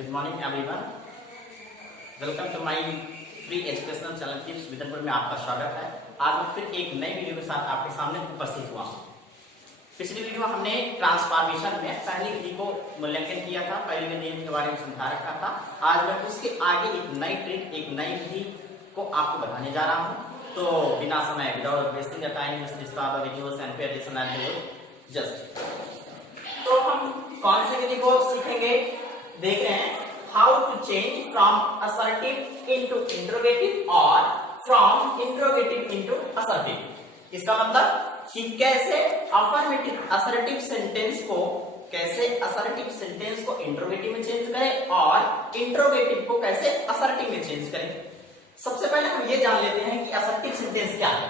Good morning everyone, welcome to my free educational channel tips विदनपुर में आपका स्वागत है। आज मैं फिर एक नई वीडियो के साथ आपके सामने उपस्थित हुआ हूँ। पिछली वीडियो में हमने ट्रांसफॉर्मेशन में पहली विधि को मूल्यांकन किया था, पहले नियम के बारे में समझा रखा था। आज मैं उसके आगे एक नई ट्रिक, एक नई विधि को आपको बताने जा रहा हूँ। तो बिना समय without wasting the time start the videos and pay attention and just. तो हम कौन सी विधि को सीखेंगे, देख रहे हैं। How to change from assertive into interrogative और फ्रॉम इंट्रोगेटिव इनटू असर्टिव। इसका मतलब कि कैसे असर्टिव सेंटेंस को इंट्रोगेटिव में चेंज करें और इंट्रोगेटिव को कैसे असर्टिव में चेंज करें। सबसे पहले हम ये जान लेते हैं कि असर्टिव सेंटेंस क्या है।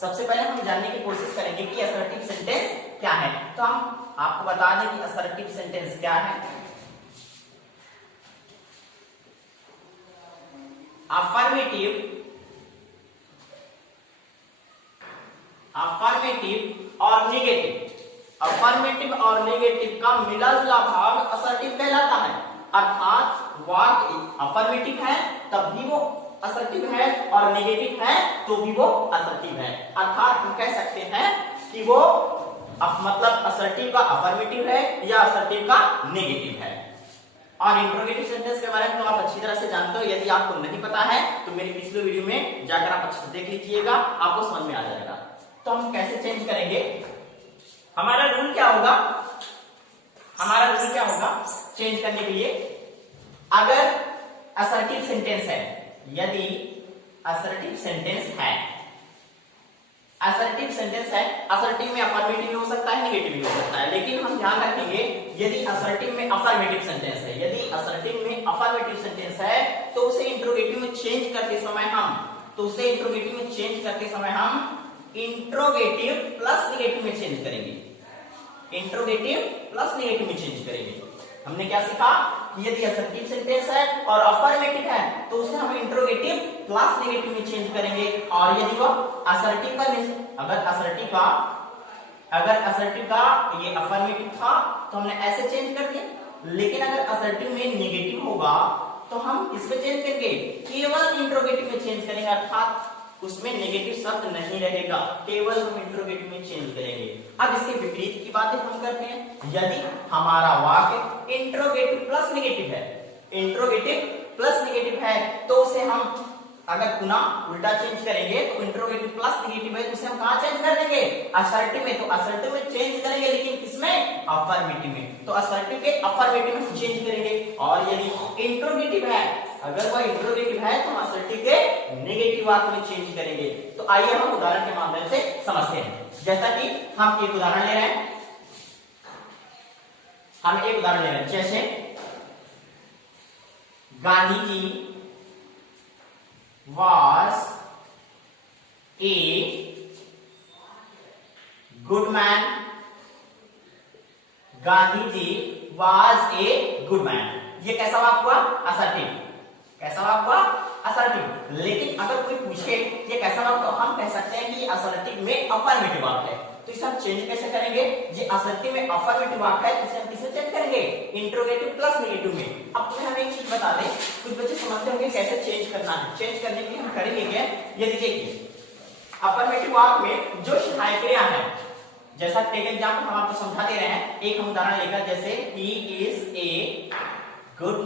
सबसे पहले हम जानने की कोशिश करेंगे कि असर्टिव सेंटेंस क्या है। तो हम आपको बता दें कि असर्टिव सेंटेंस क्या है। अफर्मेटिव और नेगेटिव का मिला जुला भाग असर्टिव कहलाता है। अर्थात वाक्य अफर्मेटिव है तब भी वो असर्टिव है और नेगेटिव है तो भी वो असर्टिव है। अर्थात हम कह सकते हैं कि वो मतलब असर्टिव का अफर्मेटिव है या असर्टिव का नेगेटिव है। और इंट्रोगेटिव सेंटेंस के बारे में तो आप अच्छी तरह से जानते हो। यदि आपको नहीं पता है तो मेरी पिछले वीडियो में जाकर आप अच्छे से देख लीजिएगा, आपको समझ में आ जाएगा। तो हम कैसे चेंज करेंगे, हमारा रूल क्या होगा चेंज करने के लिए। अगर असर्टिव सेंटेंस है, यदि असर्टिव सेंटेंस है, असर्टिव में अफर्मेटिव भी हो सकता है, नेगेटिव भी हो सकता है। लेकिन हम ध्यान रखेंगे यदि असर्टिव में अफर्मेटिव सेंटेंस है, तो उसे इंट्रोगेटिव में चेंज करते समय हम इंट्रोगेटिव प्लस नेगेटिव में चेंज करेंगे। हमने क्या सीखा कि यदि असर्टिव सेंटेंस है और अफर्मेटिव है तो उसे हम इंट्रोगेटिव प्लस नेगेटिव में चेंज करेंगे। और यदि वह अगर असर्टिव का ये अफर्मेटिव था तो हमने ऐसे चेंज कर दिया। लेकिन अगर असर्टिव में नेगेटिव होगा तो हम इसमें चेंज करेंगे, केवल इंट्रोगेटिव में चेंज करेंगे। अर्थात उसमें नेगेटिव शब्द नहीं रहेगा, केवल हम इंट्रोगेटिव में चेंज करेंगे। अब इसके विपरीत की बातें हम करते हैं। यदि हमारा वाक्य इंट्रोगेटिव प्लस नेगेटिव है तो उसे हम अगर पुनः उल्टा चेंज करेंगे तो इंट्रोगेटिव प्लस नेगेटिव है तो उसे हम कहां चेंज कर देंगे, असर्टिव में। तो असर्टिव में चेंज करेंगे, लेकिन इसमें अफर्मेटिव में। तो असर्टिव के अफर्मेटिव में चेंज करेंगे। और यदि इंट्रोगेटिव है, अगर वह इंट्रोगेटिव है तो असर्टिव के नेगेटिव वाक्य में चेंज करेंगे। तो आइए हम उदाहरण के माध्यम से समझते हैं। जैसा कि हम एक उदाहरण ले रहे हैं, जैसे Gandhi ji was a good man। Gandhi ji was a good man। ये कैसा वाक्य हुआ, असर्टिव। लेकिन अगर कोई पूछे ये कैसा वाक्य, तो हम कह सकते हैं कि असर्टिव में अफर्मेटिव वाक्य है। तो इसे हम चेंज कैसे करेंगे, ये असर्टिव में अफर्मेटिव वाक्य है, इसे हम किससे चेंज करेंगे, इंट्रोगेटिव प्लस नेगेटिव में। अब तुम्हें हम एक चीज बता दें, कुछ बच्चे समझते होंगे कैसे चेंज करना है। चेंज करने के लिए हम करेंगे क्या, ये देखिए अफर्मेटिव वाक्य में जो सहायक्रिया है, जैसा टेक एग्जांपल हम आपको समझा दे रहे हैं। एक हम उदाहरण लेकर, जैसे he is a good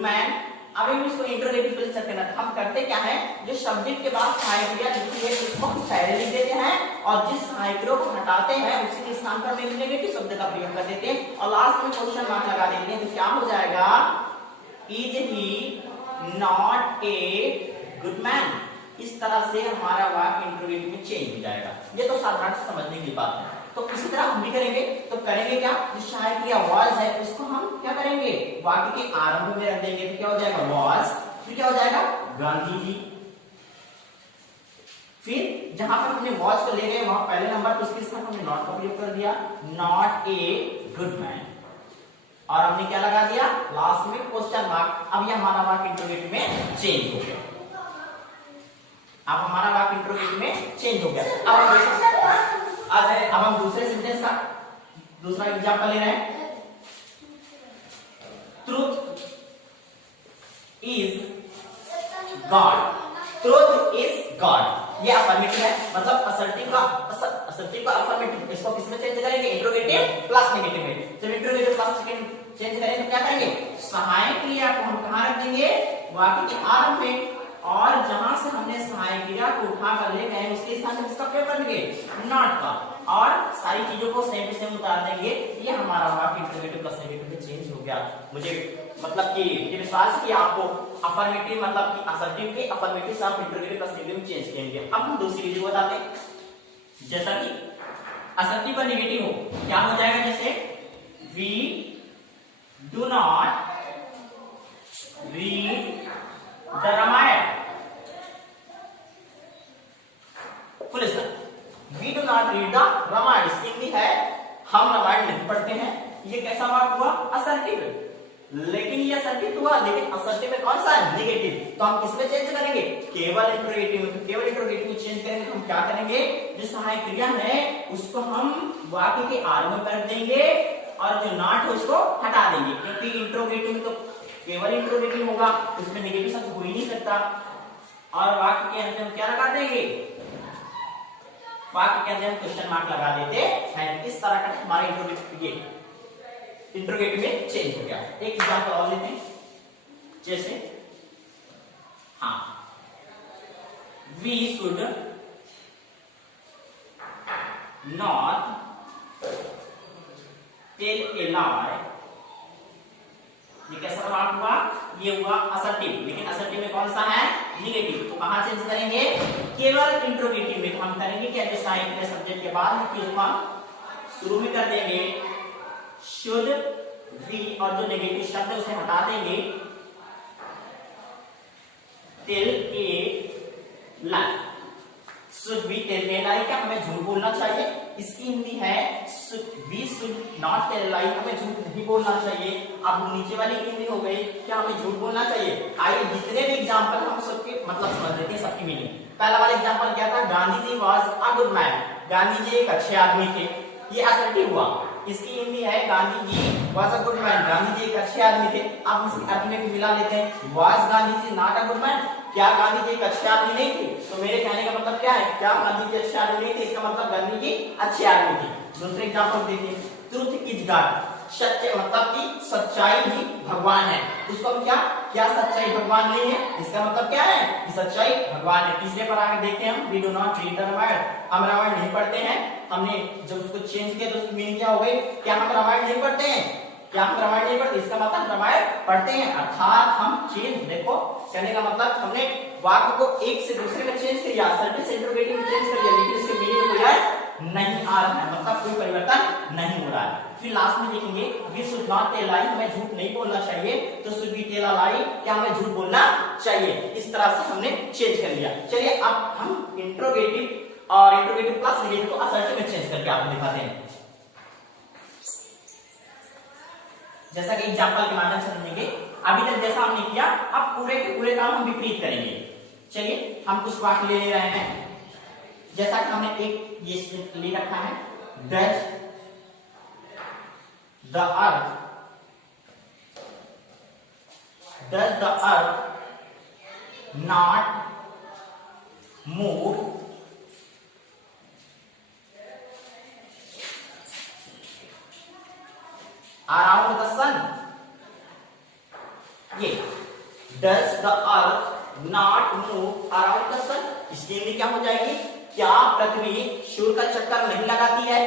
man. अब हम इसको इंट्रोगेटिव प्लस करना, हम करते क्या है, जो सब्जेक्ट के बाद सहायक क्रिया लिखी है उसको हम पहले लिख देते हैं और जिस सहायक क्रिया को हटाते हैं उसी के स्थान पर हम नेगेटिव शब्द का प्रयोग कर देते हैं और लास्ट में क्वेश्चन मार्क लगा देते हैं। तो क्या हो जाएगा, is he not a good man. इस तरह से हमारा वाक्य इंट्रोगेटिव में चेंज हो जाएगा। ये तो साधारण से समझने की बात है। तो इसी तरह हम भी करेंगे। तो करेंगे क्या, जो सहायक क्रिया वाज है उसको हम क्या करेंगे, वाक्य के आरंभ में रख देंगे। तो क्या हो जाएगा, वाज। फिर क्या हो जाएगा, गांधी जी। फिर जहां पर हमने वाज को ले गए वहां पहले नंबर पर उसके स्थान हमने नॉट का प्रयोग कर दिया, नॉट ए गुड मैन। और हमने क्या लगा दिया, लास्ट में क्वेश्चन मार्क। अब ये हमारा वाक्य इंट्रोगेटिव में चेंज हो गया। अब हम दूसरे सेंटेंस का दूसरा एग्जांपल ले रहे हैं। गॉड। Truth is God. ये अफर्मेटिव है, मतलब असर्टिव का अफर्मेटिव, इसको किसमें चेंज करेंगे? इंट्रोगेटिव प्लस नेगेटिव में। जब इंट्रोगेटिव प्लस चेंज करेंगे तो क्या करेंगे? सहायक क्रिया को हम कहां रख देंगे? वाक्य के आरंभ में, और जहां से हमने सहायक क्रिया को उठा कर ले गए उसके स्थान पर इसका क्या कर देंगे? नॉट का, और सारी चीजों को सेम टू सेम उतार देंगे। ये हमारा वाक्य इंट्रोगेटिव प्लस नेगेटिव में चेंज हो गया। मुझे मतलब कि ये विश्वास कि आपको अफर्मेटिव मतलब कि असर्टिव के अफर्मेटिव से आप इंट्रोगेटिव प्लस नेगेटिव में चेंज करेंगे। अब हम दूसरी चीज बताते हैं, जैसा कि असर्टिव और नेगेटिव हो, क्या हो जाएगा? जैसे we do not read the Ramayana, full stop. We do not read the Ramayana, इसकी हिंदी है हम रामायण नहीं पढ़ते हैं। ये कैसा वाक्य हुआ? असर्टिव। लेकिन ये असर्टिव हुआ, लेकिन असर्टिव में कौन सा है? नेगेटिव। तो हम किसमें चेंज करेंगे? केवल इंट्रोगेटिव में। तो केवल इंट्रोगेटिव में चेंज करेंगे तो हम क्या करेंगे? जो सहायक क्रिया है उसको हम वाक्य के आरंभ में रख देंगे, और जो नॉट है उसको हटा देंगे, क्योंकि इंट्रोगेटिव में तो केवल इंट्रोगेटिव होगा, उसमें नेगेटिव शब्द हो ही नहीं सकता। और वाक्य के अंत में क्या लगा देंगे? वाक्य के अंत में क्वेश्चन मार्क लगा देते हैं। इस तरह का हमारा इंट्रोगेटिव में चेंज हो गया। एक एग्जांपल और लेते हैं, जैसे हाँ, we should not tell a lie. ये कैसा वाक्य हुआ? ये हुआ असर्टिव, लेकिन असर्टिव में कौन सा है? नेगेटिव। तो कहां चेंज करेंगे? केवल इंट्रोगेटिव में। तो हम करेंगे क्या? जो सहायक सब्जेक्ट के बाद शुरू में कर देंगे शुड वी, और जो नेगेटिव शब्द है उसे हटा देंगे, tell a lie. Should we tell a lie, क्या हमें झूठ बोलना चाहिए? इसकी हिंदी है we should not tell lie, हमें झूठ नहीं बोलना चाहिए। अब नीचे वाली हिंदी हो गई, क्या हमें झूठ बोलना चाहिए? आइए जितने भी एग्जांपल हम सबके मतलब समझ लेते हैं, सबकी मीनिंग। पहला वाला एग्जांपल क्या था? Gandhi ji was a good man, Gandhi ji एक अच्छे आदमी थे। ये असर्टिव हुआ। इसकी हिंदी है Gandhi ji was a good man, Gandhi ji एक अच्छे आदमी थे। अब इस अर्थ में भी मिला लेते हैं, was Gandhi ji not a good man, क्या गांधी जी एक अच्छे आदमी नहीं थे? तो मेरे कहने का मतलब क्या है? क्या गांधी जी अच्छे आदमी नहीं थे? इसका मतलब गांधी जी अच्छे आदमी थे। दूसरे एग्जांपल देखिए, ट्रुथ इज गॉड, सच्चे मतलब कि सच्चाई ही भगवान है। उसको क्या क्या सच्चाई भगवान नहीं है? इसका मतलब क्या है? कि सच्चाई भगवान है। तीसरे पर आगे देखते हैं हम, we do not read the Ramayana, हम रामायण नहीं पढ़ते हैं। हमने जब उसको चेंज किया तो उसकी मीनिंग क्या हो गई? क्या हम रामायण नहीं पढ़ते हैं? क्या हम रामायण नहीं पढ़ते? इसका मतलब रामायण पढ़ते हैं, अर्थात हम चेंज, देखो कहने का मतलब हमने वाक्य को एक से दूसरे में चेंज किया, असर्टिव से इंट्रोगेटिव में चेंज कर दिया, लेकिन इसके मीनिंग में कोई नहीं आ रहा है, मतलब कोई परिवर्तन नहीं हो रहा है। फिर लास्ट में देखेंगे, we should not tell lie, हमें झूठ नहीं बोलना चाहिए। तो should we tell a lie, क्या हमें झूठ बोलना चाहिए? इस तरह से हमने चेंज कर लिया। चलिए अब हम इंट्रोगेटिव और इंट्रोगेटिव प्लस नेगेटिव को असर्टिव में चेंज करके आपको दिखाते हैं। जैसा कि एग्जांपल के माध्यम से समझेंगे। अभी तक जैसा हमने किया, अब पूरे के पूरे काम हम विपरीत करेंगे। चलिए हम कुछ वाक्य ले रहे हैं, जैसा कि हमने एक ये ले रखा है, does the earth not move around the sun. ये does the earth not move around the sun, इसकी हिंदी क्या हो जाएगी? क्या पृथ्वी सूर्य का चक्कर नहीं लगाती है?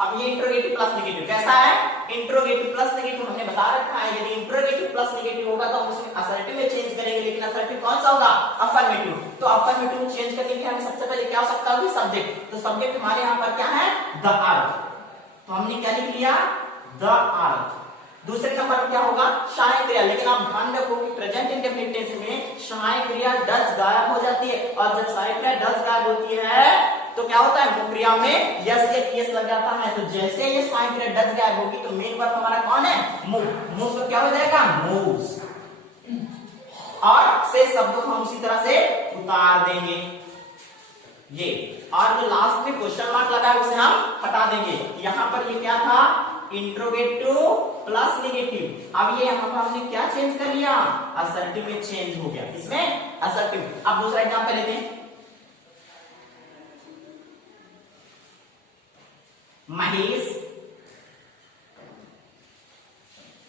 अब ये इंट्रोगेटिव प्लस नेगेटिव कैसा है? इंट्रोगेटिव प्लस नेगेटिव हमने बता रखा है। यदि इंट्रोगेटिव प्लस नेगेटिव होगा तो हम उसमें असर्टिव में चेंज करेंगे, लेकिन असर्टिव कौन सा होगा? अफर्मेटिव। तो अफर्मेटिव में चेंज करने के लिए हमें सबसे पहले क्या हो सकता है? सब्जेक्ट। तो सब्जेक्ट हमारे यहाँ पर क्या है? The earth. तो हमने क्या लिख लिया? The earth. दूसरे नंबर पर क्या होगा? सहायक क्रिया। लेकिन आप ध्यान रखो कि प्रेजेंट इंडेफिनिट टेंस में सहायक क्रिया डज गायब हो जाती है, और जब सहायक क्रिया डज गायब होती है तो क्या होता है? मुख्य क्रिया में यस या टीएस लग जाता है। तो जैसे ये सहायक क्रिया डज गायब होगी तो मेन वर्ब हमारा कौन है? मूव। मूव तो क्या हो जाएगा? मूव्स। और से शब्दों को हम उसी तरह से उतार देंगे ये, और जो लास्ट में क्वेश्चन मार्क लगा है उसे हम हटा देंगे। यहां पर ये क्या था? Interrogative plus negative. अब ये हमने क्या चेंज कर लिया, असर्टिव में चेंज हो गया, इसमें असर्टिव। अब दूसरा एग्जांपल लेते हैं, महेश,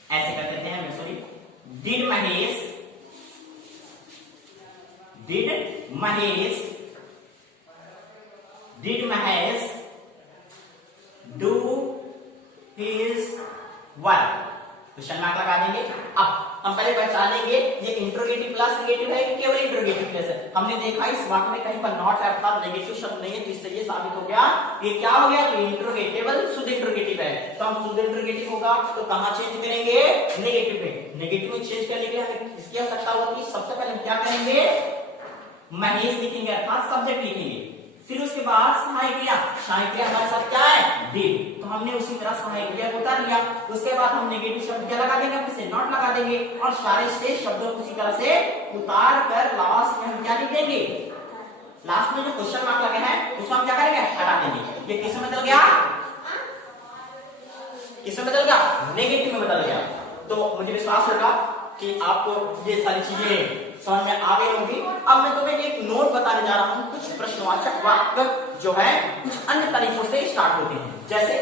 ऐसे कर देते हैं, sorry, did Mahesh, did Mahesh, did Mahesh do his work, question mark लगा देंगे। अब हम पहले पहचानेंगे ये इंट्रोगेटिव प्लस नेगेटिव है कि केवल इंट्रोगेटिव प्लस है। हमने देखा इस वाक्य में कहीं पर नॉट है अर्थात नेगेटिव शब्द नहीं है, तो इससे ये साबित हो गया ये क्या हो गया, इंट्रोगेटिव शुद्ध इंट्रोगेटिव है। तो हम शुद्ध इंट्रोगेटिव होगा तो कहां चेंज करेंगे, नेगेटिव में। नेगेटिव में चेंज करने के लिए हमें इसकी आवश्यकता होती है, सबसे पहले हम क्या करेंगे, महेश लिखेंगे अर्थात सब्जेक्ट लिखेंगे, फिर उसके बाद सहायक क्रिया, सहायक क्रिया हमारे साथ क्या है, डिड, तो हमने उसी तरह सहायक क्रिया को उतार लिया। उसके बाद हम नेगेटिव शब्द क्या लगा देंगे, अपने से नॉट लगा देंगे और सारे शेष शब्दों को उसी तरह से उतार कर लास्ट में हम क्या लिख देंगे, लास्ट में जो क्वेश्चन मार्क लगे हैं उसको हम क्या करेंगे, हटा देंगे। ये किसमें बदल गया, किसमें बदल गया, नेगेटिव में बदल गया। तो मुझे विश्वास होगा कि आपको ये सारी चीजें समझ में आ गई होंगी। अब मैं तुम्हें एक नोट बताने जा रहा हूं, कुछ प्रश्नवाचक वाक्य जो है कुछ अन्य तरीकों से स्टार्ट होते हैं। जैसे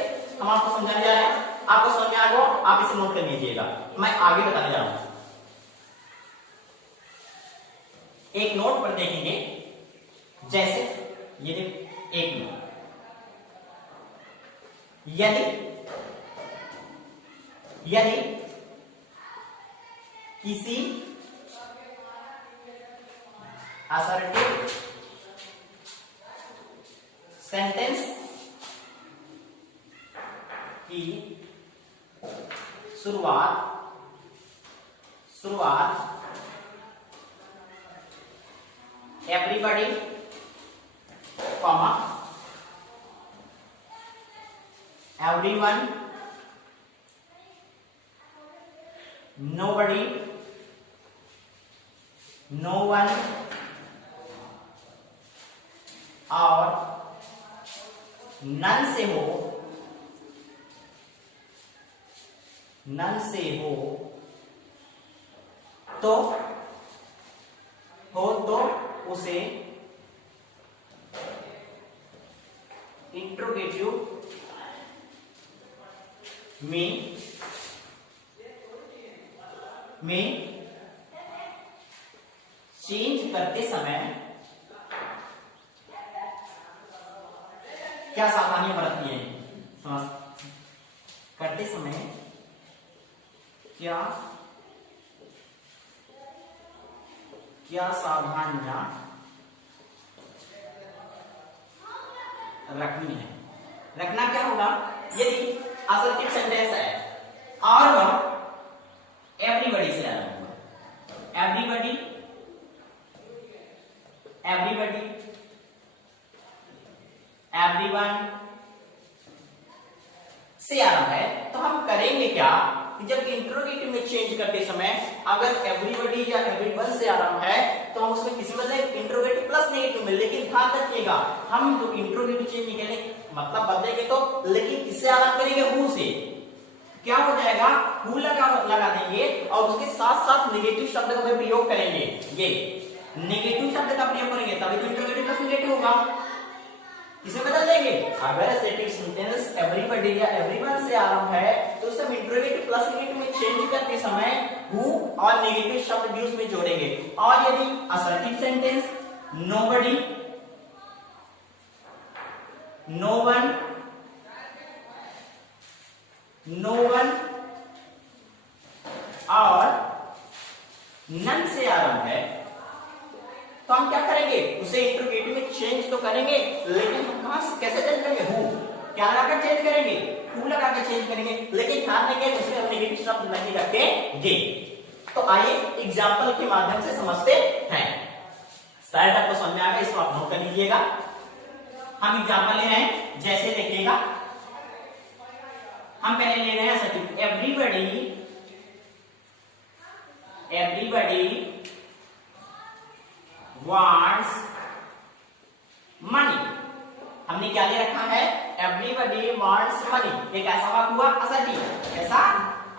हम आपको समझाने जा रहे हैं, आपको समझ में आ गया, आप इसे नोट कर लीजिएगा, मैं आगे बताने जा रहा हूं। एक नोट पर देखेंगे, जैसे ये एक नोट, यदि किसी असर्टिव सेंटेंस की शुरुआत everybody comma everyone, nobody, no one और नन से हो, तो उसे इंट्रोगेटिव में चेंज करते समय क्या सावधानियां बरतनी है, करते समय क्या सावधानियां रखनी है। रखना क्या होगा, यदि असर्टिव सेंटेंस है और वह एवरीबॉडी से आया होगा, एवरीबॉडी एवरीवन से आरंभ है, तो हम करेंगे क्या कि जब इंट्रोगेटिव में चेंज करते समय अगर एवरीबॉडी या एवरीवन से आरंभ है तो हम उसमें किसी वजह इंट्रोगेटिव प्लस नेगेटिव में, लेकिन ध्यान रखिएगा हम जो इंट्रोगेटिव चेंज निकलेंगे मतलब बदलेंगे तो, लेकिन किससे आरंभ करेंगे, हु से। क्या हो जाएगा, हु लगा देंगे और उसके साथ साथ नेगेटिव शब्द का प्रयोग करेंगे। ये नेगेटिव शब्द का प्रयोग करेंगे तभी तो इंट्रोगेटिव प्लस नेगेटिव होगा। इसे बदल देंगे, अगर स्टैटिक सेंटेंस एवरीबॉडी या एवरीवन से आरंभ है तो उसे हम इंट्रोगेटिव प्लस नेगेटिव में चेंज करते समय हु और नेगेटिव शब्द भी उसमें जोड़ेंगे। और यदि assertive sentence nobody, no one और नन से आरंभ है तो हम क्या करेंगे, उसे इंट्रोगेटिव में चेंज तो करेंगे, लेकिन हम कहां से कैसे चेंज करेंगे, हु क्या लगाकर चेंज करेंगे, हु लगाकर चेंज करेंगे, लेकिन ध्यान देंगे उसमें हम नेगेटिव शब्द नहीं रखेंगे। तो आइए एग्जांपल के माध्यम से समझते हैं, शायद आपको समझ में आ गया, इसको आप नोट कर लीजिएगा। हम एग्जांपल ले रहे हैं, जैसे देखिएगा हम पहले ले रहे हैं सचिव, एवरीबॉडी वांट्स मनी। हमने क्या ले रखा है, एवरीबॉडी वांट्स मनी, ये कैसा वाक्य हुआ? असर्टिव। कैसा?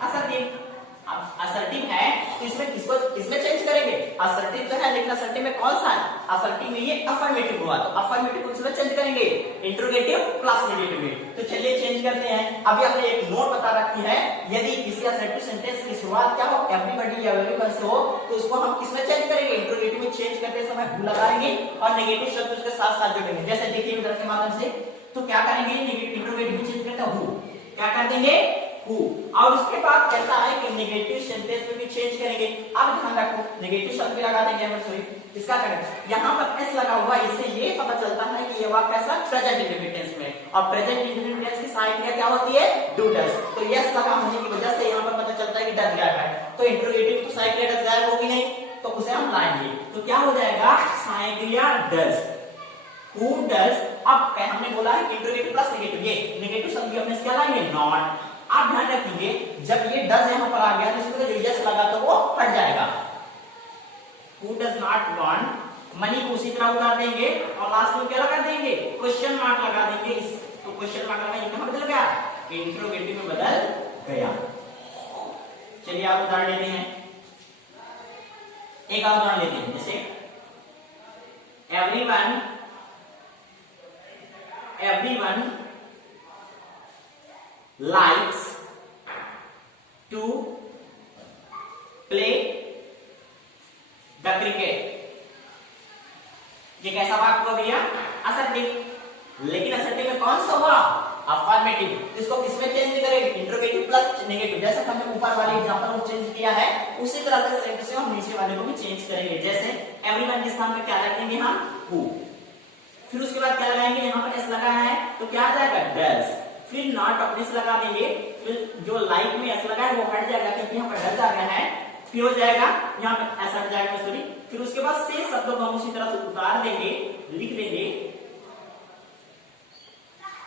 असर्टिव। अब असर्टिव है तो इसमें किसमें चेंज करेंगे? असर्टिव तो है लेकिन असर्टिव में कौन सा है? असर्टिव में ये अफर्मेटिव हुआ, तो अफर्मेटिव को किसमें चेंज करेंगे? इंट्रोगेटिव प्लस नेगेटिव में। तो चलिए चेंज करते हैं। अभी हमने एक नोट बता रखी है, यदि किसी असर्टिव सेंटेंस की शुरुआत क्या हो? एवरीबॉडी या एवरीवन से हो तो उसको हम किसमें चेंज करेंगे? इंट्रोगेटिव में चेंज करते समय हु लगाएंगे और नेगेटिव शब्द उसके साथ साथ जोड़ेंगे। जैसे देखिए उदाहरण के माध्यम से, तो क्या करेंगे? इंट्रोगेटिव में चेंज करते हैं हु, क्या कर देंगे? हु। और उसके बाद कहता है कि नेगेटिव सेंटेंस में भी चेंज करेंगे। अब ध्यान रखो, नेगेटिव शब्द भी लगा देंगे, सॉरी इसका करेंगे, यहाँ पर एस लगा हुआ, इससे ये पता चलता है कि ये वाक्य कैसा? प्रेजेंट इंडेफिनिट टेंस में। और प्रेजेंट इंडेफिनिट टेंस की सहायक क्रिया क्या होती है? Do does. तो यस लगा होने की वजह से यहाँ पर पता चलता है कि डज गायब है, तो इंट्रोगेटिव तो सहायक क्रिया डज गायब होगी नहीं, तो उसे हम लाएंगे। तो क्या हो जाएगा? सहायक क्रिया डज, हु डज। अब हमने बोला है इंट्रोगेटिव प्लस नेगेटिव, ये नेगेटिव शब्द हमने क्या लाएंगे? नॉट। आप ध्यान रखेंगे जब ये डज यहाँ पर आ गया तो इसमें जो यस लगा तो वो हट जाएगा। Who does not want money को उसी तरह उतार देंगे और लास्ट में क्या लगा देंगे? क्वेश्चन मार्क लगा देंगे। तो क्वेश्चन मार्क लगा, कहां बदल गया? इंट्रोगेटिव में बदल गया। चलिए आप उदाहरण लेते हैं, एक और उदाहरण लेते हैं। जैसे everyone likes to play the cricket. ये कैसा वाक्य हुआ भैया? असर्टिव। लेकिन असर्टिव में कौन सा हुआ? अफर्मेटिव। इसको किसमें चेंज करेंगे? Interrogative plus negative. जैसे हमने ऊपर वाले एग्जांपल में चेंज किया है उसी तरह से सेंटेंस में हम नीचे वाले को भी चेंज करेंगे। जैसे एवरीवन के स्थान पे क्या रखेंगे हम? हु। फिर उसके बाद क्या लगाएंगे? यहाँ पर एस लगा है तो क्या आ जाएगा? डज। फिर नॉट ऑफ दिस लगा देंगे, फिर जो लाइक में एस लगा है वो हट जाएगा क्योंकि यहाँ पर डज आ गया है, फिर हो जाएगा यहाँ पे ऐसा हट जाएगा, सॉरी। फिर उसके बाद से शब्दों को हम उसी तरह से उतार देंगे, लिख देंगे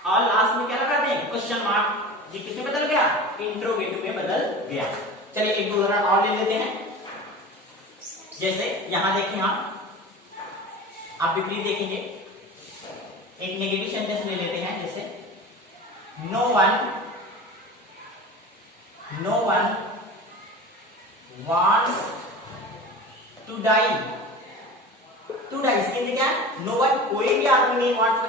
और लास्ट में क्या लगा देंगे? Question mark. जी किसमें बदल गया? इंट्रोगेटिव में बदल गया। चलिए एक दो उदाहरण और ले लेते हैं। जैसे यहां देखिए, आप विपरीत देखेंगे, एक नेगेटिव सेंटेंस ले लेते हैं। जैसे no one wants to die। इसके लिए क्या है? नो वन, कोई भी आदमी नहीं wants to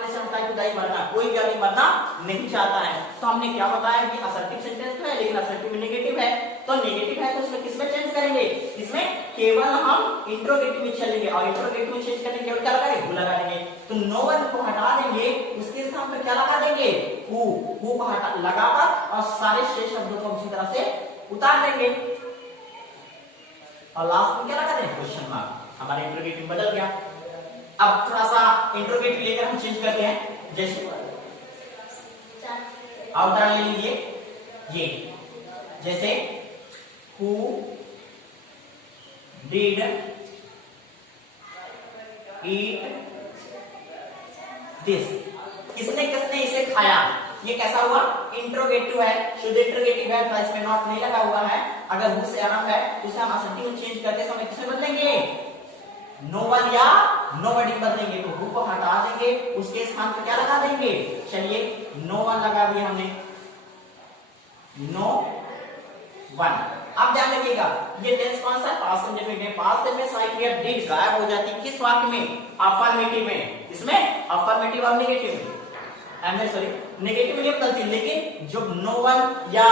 die, मरना, कोई भी आदमी मरना नहीं चाहता है। तो हमने क्या बताया कि असर्टिव सेंटेंस तो है लेकिन असर्टिव में नेगेटिव है, तो नेगेटिव है तो इसमें किसमें चेंज करेंगे? इसमें केवल हम इंट्रोगेटिव में चलेंगे और इंट्रोगेटिव में चेंज करने के क्या लगाएंगे? हु लगा देंगे। तो नो वन को हटा देंगे, उसके स्थान पर क्या लगा देंगे? हु को हटा लगाकर और सारे शेष शब्दों को उसी तरह से उतार देंगे और लास्ट में क्या लगा देंगे? Question mark. हमारा इंट्रोगेटिव बदल गया। अब थोड़ा सा इंट्रोगेटिव लेकर हम चेंज करते हैं। जैसे उदाहरण ले लीजिए, ये जैसे हु डिड ईट दिस, किसने किसने इसे खाया? ये कैसा हुआ? इंट्रोगेटिव है, शुद्ध इंट्रोगेटिव है, तो इसमें नॉट नहीं लगा हुआ है। अगर हु से आरंभ है तो उसे हम असर्टिव में चेंज करते समय किसमें बदलेंगे? नो वन या नोबडी बदलेंगे। तो हु को हटा देंगे, उसके स्थान पर क्या लगा देंगे? चलिए नो वन लगा दिया हमने, नो वन। अब ध्यान रखिएगा, ये टेंस कौन सा है? Past indefinite. पास्ट में सहायक क्रिया डिड गायब हो जाती है किस वाक्य में? अफर्मेटिव में। इसमें अफर्मेटिव और नेगेटिव में, सॉरी नेगेटिव में बदलती है, लेकिन जो नो वन या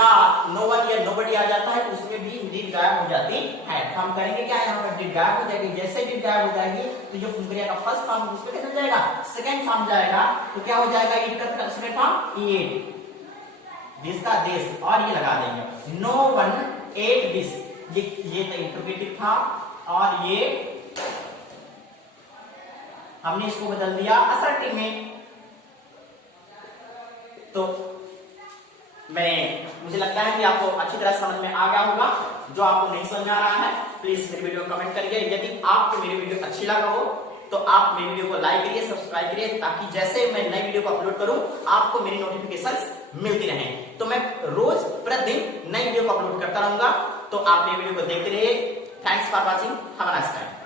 नोबडी आ जाता है तो उसमें भी डिड गायब हो जाती है। तो हम करेंगे क्या? यहाँ पर डिड गायब हो जाएगी। जैसे डिड गायब हो जाएगी तो जो क्रिया का फर्स्ट फॉर्म उस पर क्या चल जाएगा? सेकंड फॉर्म जाएगा। तो क्या हो जाएगा? ईट का सेकंड फॉर्म ईट, दिस का दिस, और ये लगा देंगे नो वन एट दिस। ये तो इंट्रोगेटिव था और ये हमने इसको बदल दिया असर्टिव में। तो मुझे लगता है कि आपको अच्छी तरह समझ में आ गया होगा। जो आपको नहीं समझ में आ रहा है प्लीज मेरी वीडियो को कमेंट करिए। यदि आपको मेरी वीडियो अच्छी लगा हो तो आप मेरी वीडियो को लाइक करिए, सब्सक्राइब करिए, ताकि जैसे मैं नई वीडियो को अपलोड करूं आपको मेरी नोटिफिकेशंस मिलती रहें। तो मैं रोज प्रतिदिन नई वीडियो को अपलोड करता रहूंगा, तो आप मेरी वीडियो को देखते रहिए। Thanks for watching, have a nice time.